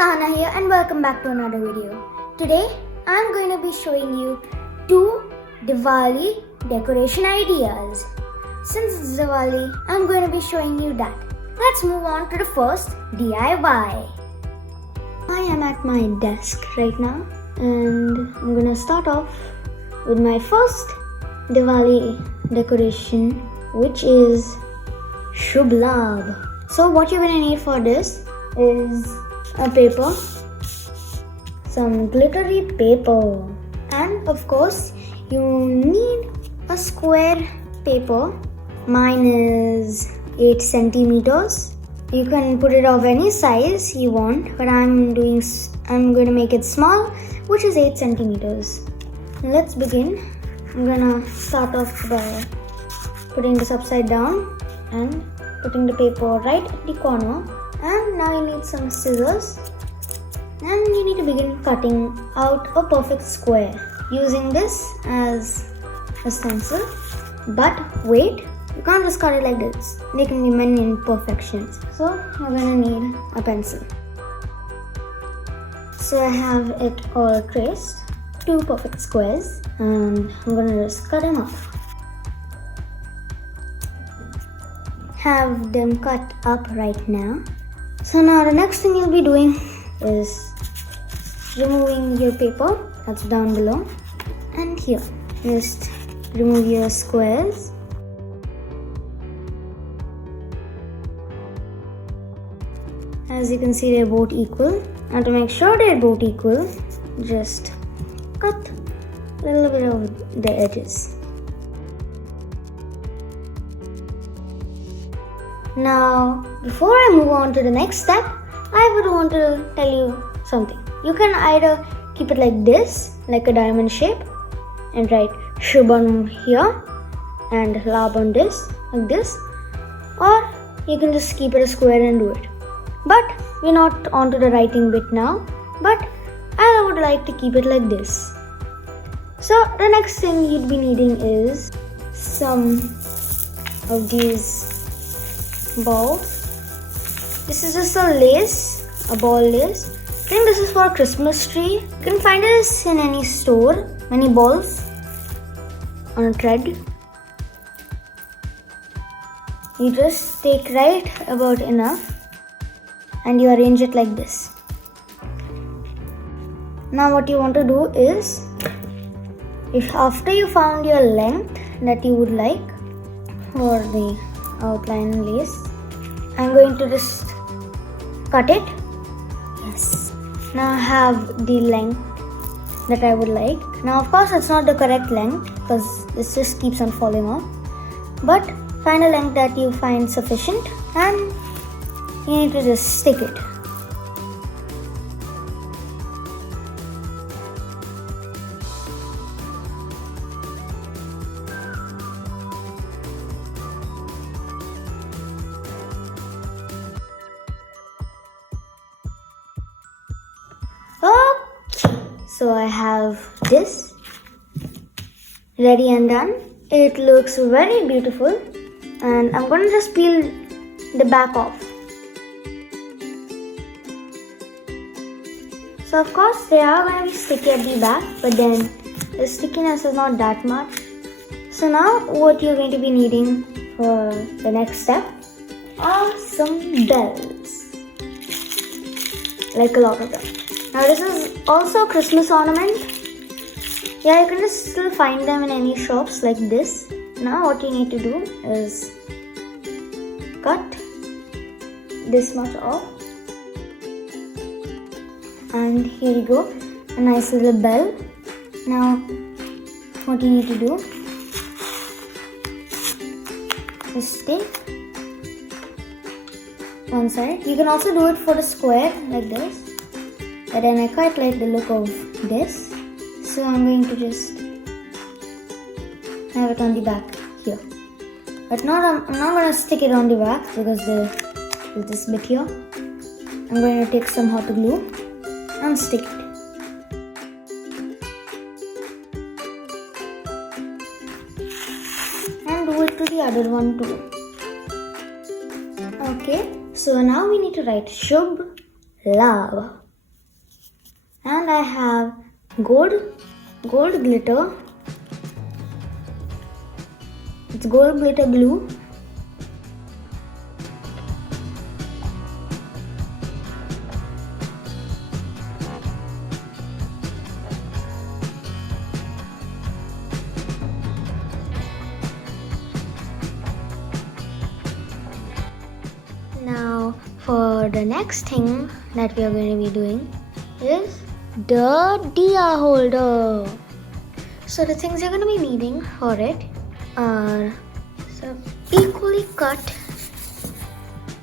Sahana here and welcome back to another video. Today I'm going to be showing you 2 Diwali decoration ideas. Since it's Diwali, I'm going to be showing you that. Let's move on to the first DIY. I am at my desk right now and I'm going to start off with my first Diwali decoration, which is Shubh Labh. So what you're going to need for this is a paper, some glittery paper, and of course you need a square paper. Mine is 8 centimeters. You can put it of any size you want, but I'm going to make it small, which is 8 centimeters. Let's begin. I'm gonna start off by putting this upside down and putting the paper right at the corner. And now you need some scissors and you need to begin cutting out a perfect square using this as a stencil. But wait, you can't just cut it like this. There can be many imperfections. So you're gonna need a pencil. So I have it all traced, 2 perfect squares, and I'm gonna just cut them off. Have them cut up right now. So now the next thing you'll be doing is removing your paper that's down below, and here just remove your squares. As you can see, they're both equal. Now to make sure they're both equal, just cut a little bit of the edges. Now, before I move on to the next step, I would want to tell you something. You can either keep it like this, like a diamond shape, and write Shubh on here and Labh on this, like this, or you can just keep it a square and do it. But we're not on to the writing bit now, but I would like to keep it like this. So the next thing you'd be needing is some of these balls. This is just a lace, a ball lace. I think this is for a Christmas tree. You can find this in any store. Many balls on a thread. You just take right about enough and you arrange it like this. Now what you want to do is, if after you found your length that you would like for the outline lace, I'm going to just cut it. Yes. Now I have the length that I would like. Now of course it's not the correct length because this just keeps on falling off. But find a length that you find sufficient and you need to just stick it. Okay, so I have this ready and done. It looks very beautiful, and I'm going to just peel the back off. So of course they are going to be sticky at the back, but then the stickiness is not that much. So now what you're going to be needing for the next step are some bells, like a lot of them. Now this is also a Christmas ornament. Yeah, you can just still find them in any shops like this. Now what you need to do is cut this much off. And here you go, a nice little bell. Now what you need to do is take one side. You can also do it for the square like this. But then I quite like the look of this, so I'm going to just have it on the back here. But I'm not going to stick it on the back because there's this bit here. I'm going to take some hot glue and stick it. And do it to the other one too. Okay, so now we need to write Shubh Labh. And I have gold glitter. It's gold glitter glue. Now for the next thing that we are going to be doing is the diya holder. So the things you're going to be needing for it are some equally cut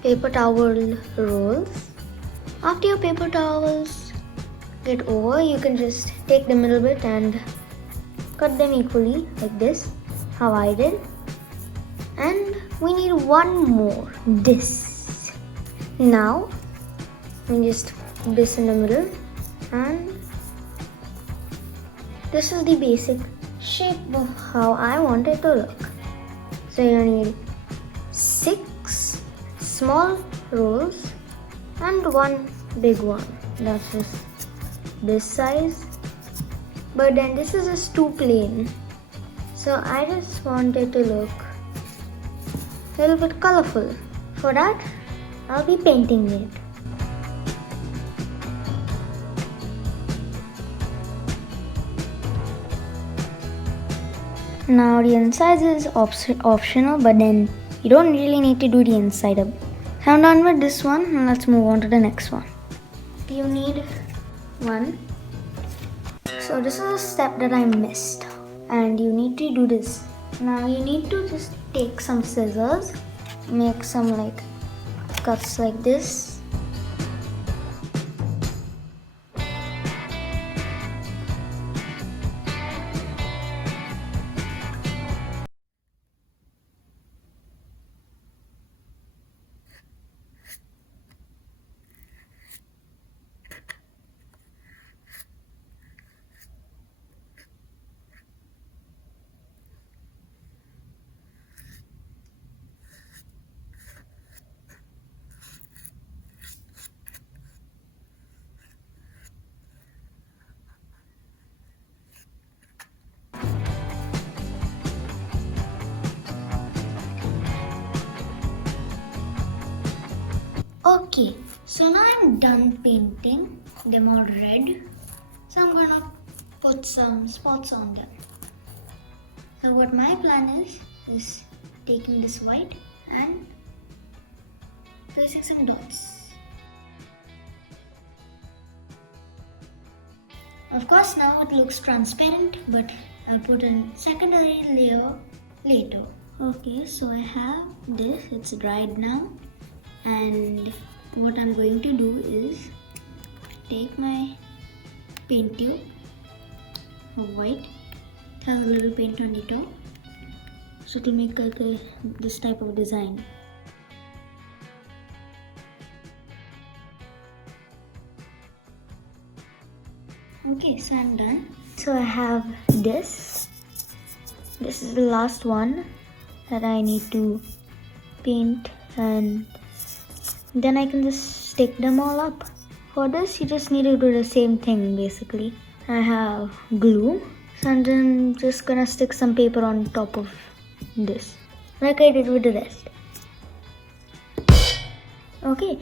paper towel rolls. After your paper towels get over, you can just take the middle bit and cut them equally like this, how I did. And we need one more, this. Now we just put this in the middle, and this is the basic shape of how I want it to look. So you need 6 small rolls and one big one. That's just this size. But then this is just too plain. So I just want it to look a little bit colorful. For that, I'll be painting it. Now the inside is optional, but then you don't really need to do the inside up. So I'm done with this one, and let's move on to the next one. You need one. So this is a step that I missed, and you need to do this. Now you need to just take some scissors, make some like cuts like this. Okay, so now I'm done painting them all red. So I'm gonna put some spots on them. So what my plan is taking this white and placing some dots. Of course now it looks transparent, but I'll put a secondary layer later. Okay, so I have this, it's dried now. And what I'm going to do is take my paint tube of white, it has a little paint on the top, so to make this type of design. Okay, so I'm done. So I have this. This is the last one that I need to paint, and then I can just stick them all up. For this, you just need to do the same thing basically. I have glue, so I'm then just gonna stick some paper on top of this, like I did with the rest. Okay,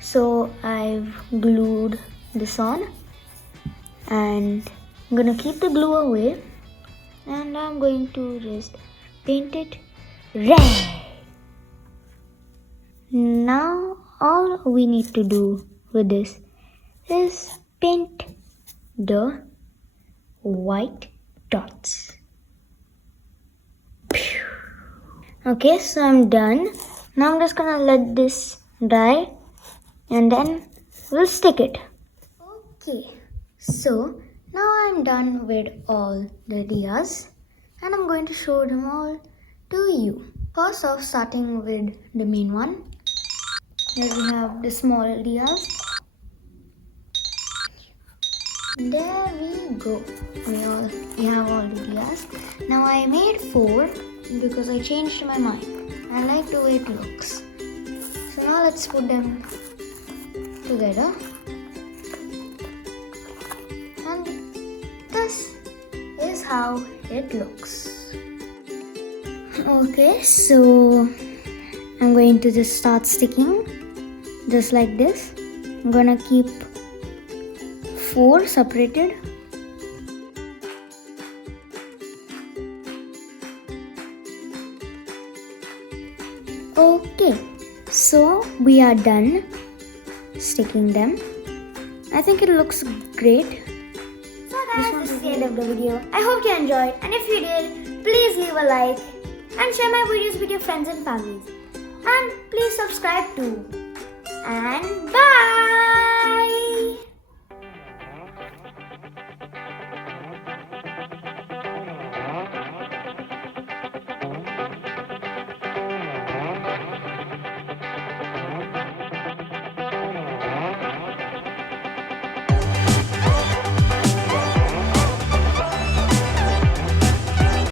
so I've glued this on, and I'm gonna keep the glue away, and I'm going to just paint it red. Now all we need to do with this is paint the white dots. Okay, so I'm done. Now I'm just gonna let this dry, and then we'll stick it. Okay, so now I'm done with all the diyas, and I'm going to show them all to you. First off, starting with the main one. Here we have the small diyas. There we go. We have all the diyas. Now I made 4 because I changed my mind. I like the way it looks. So now let's put them together. how it looks. Okay, so I'm going to just start sticking just like this. I'm gonna keep 4 separated. Okay, so we are done sticking them. I think it looks great. So guys, this is the end of the video. I hope you enjoyed, and if you did, please leave a like and share my videos with your friends and families. And please subscribe too. And bye!